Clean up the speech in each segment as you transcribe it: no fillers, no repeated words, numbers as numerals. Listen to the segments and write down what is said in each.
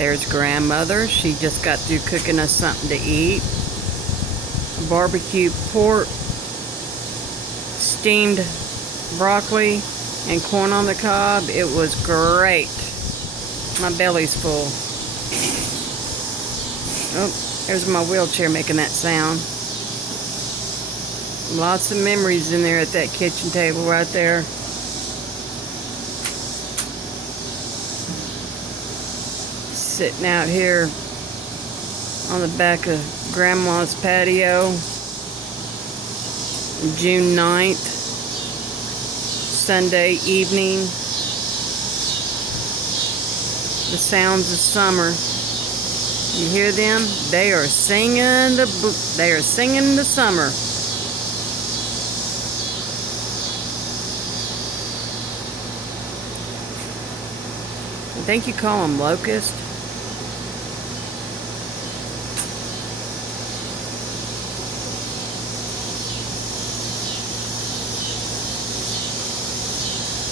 There's grandmother. She just got through cooking us something to eat. Barbecue pork, steamed broccoli, and corn on the cob. It was great. My belly's full. Oh, there's my wheelchair making that sound. Lots of memories in there at that kitchen table right there. Sitting out here on the back of Grandma's patio, June 9th, Sunday evening. The sounds of summer. You hear them? They are singing the summer. I think you call them locusts.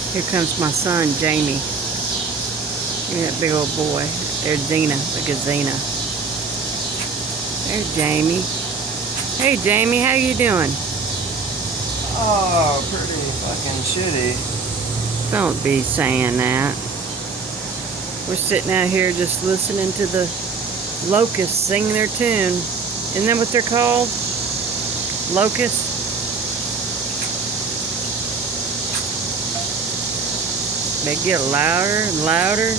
Here comes my son, Jamie. Look at that big old boy. There's Zena. Look at Zena. There's Jamie. Hey, Jamie, how you doing? Oh, pretty fucking shitty. Don't be saying that. We're sitting out here just listening to the locusts sing their tune. Isn't that what they're called? Locusts? They get louder and louder.